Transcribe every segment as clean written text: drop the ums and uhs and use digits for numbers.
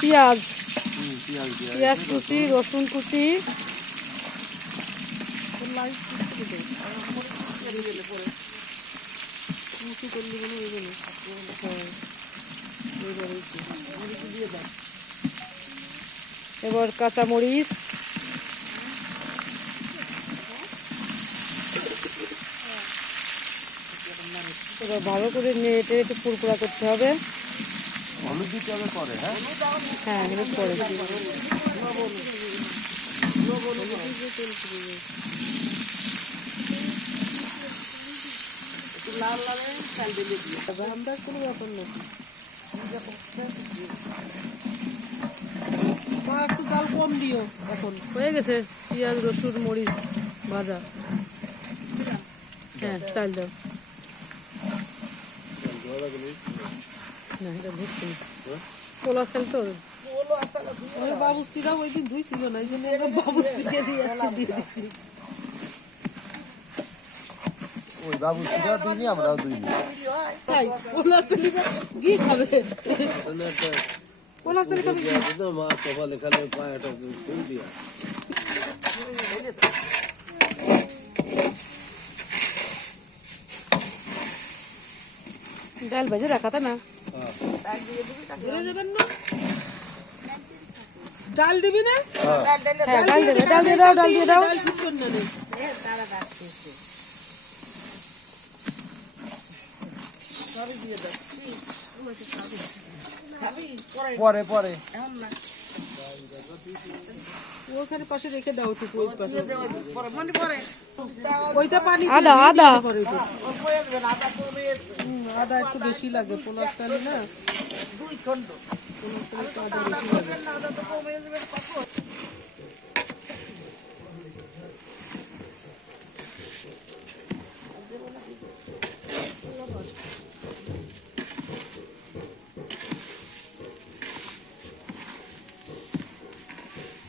পেঁয়াজ পেঁয়াজ কুচি, রসুন কুচি, এবার কাঁচামরিচ, এবার ভালো করে নেড়ে একটু পুরপুরা করতে হবে। হলুদ দিতে হবে পরে, হ্যাঁ হ্যাঁ হলুদ পরে। একটু জাল কম দিও। এখন হয়ে গেছে পেঁয়াজ রসুন মরিচ ভাজা। হ্যাঁ চাল দাও। না এটা ভুটছি পোলা চাল তো। বাবুসিরা ওই দিন ধুই ছিল না, এই জন্য বাবুসিকে দিয়ে আজকে দিয়ে দিচ্ছি। ওই বাবু সিরা দুইনি, আমরাও দুইনি। পোলা চালি কি খাবে? পোলা চালি খাবে কি? মা কপাল এখানে পায়টা ফুল দিয়া। ডাল ভেজে রাখাতে না। ডাল দিবি না? হ্যাঁ ডাল দেবে, ডাল দিয়ে দাও, ডাল দিয়ে দাও। ডাল ফুটবে না রে। পরে পরে ওখানে পাশে রেখে দাও একটু, ওই পাশে ওইটা পানি আদা আদা আদা একটু বেশি লাগে পোলার চালে না।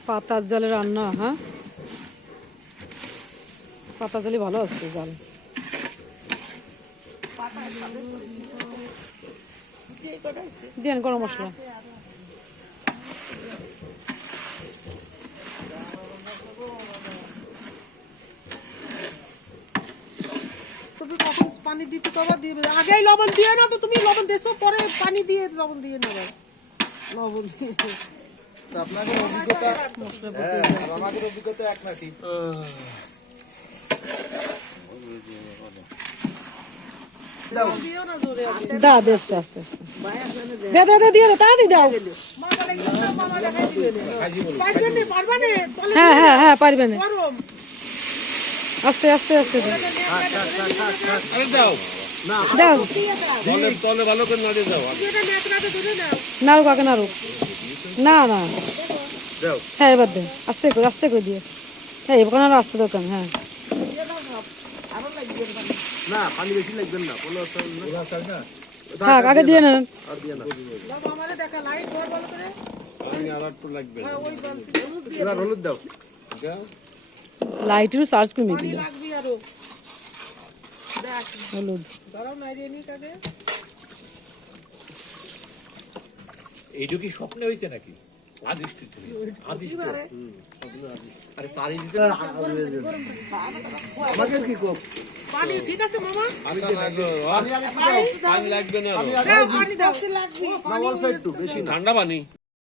পাতার জলে রান্না। হ্যাঁ পাতা জলে ভালো আছে জাল। দেন গরম মশলা। তুমি কখন পানি দিতে কবার দিবে? আগেই লবণ দিয়ে না তো, তুমি লবণ দেছো পরে পানি দিয়ে লবণ দিয়ে নেবে। লবণ দিয়ে আপনাদের অভিজ্ঞতা, আমাদের অভিজ্ঞতা এক নাটি। দা দে আস্তে আস্তে দে দে দে দিয়ে দে, তাড়াতাড়ি দাও। হ্যাঁ হ্যাঁ হ্যাঁ পারবে না, আস্তে আস্তে আস্তে দাও। দাও ভালো করে না দিয়ে দাও। নাড়ু কাকে নাড়ু, না না হ্যাঁ এবার দে, আস্তে করে দিয়ে। হ্যাঁ এবার আরো আস্তে দোকান। হ্যাঁ না পানি বেশি লাগবে না, পোলা চাল না। থাক আগে দিয়ে নেন। আর দিয়ে না, আমারে দেখা লাইট বল বল করে পানি আর একটু লাগবে। এবার হলুদ দাও। লাইটেরও চার্জ কমে দিল। লাগবি আরো দেখ হলুদ গরম নাইরিয়ে নি কাকে। এইটা কি স্বপ্নে হয়েছে নাকি? আদিষ্ট আরে সারি দিতে আমাদের কি কোপ পানি ঠিক আছে মামা? পানি লাগবে না, পানি দাও লাগবি না, অল্প একটু, বেশি না। ঠান্ডা পানি।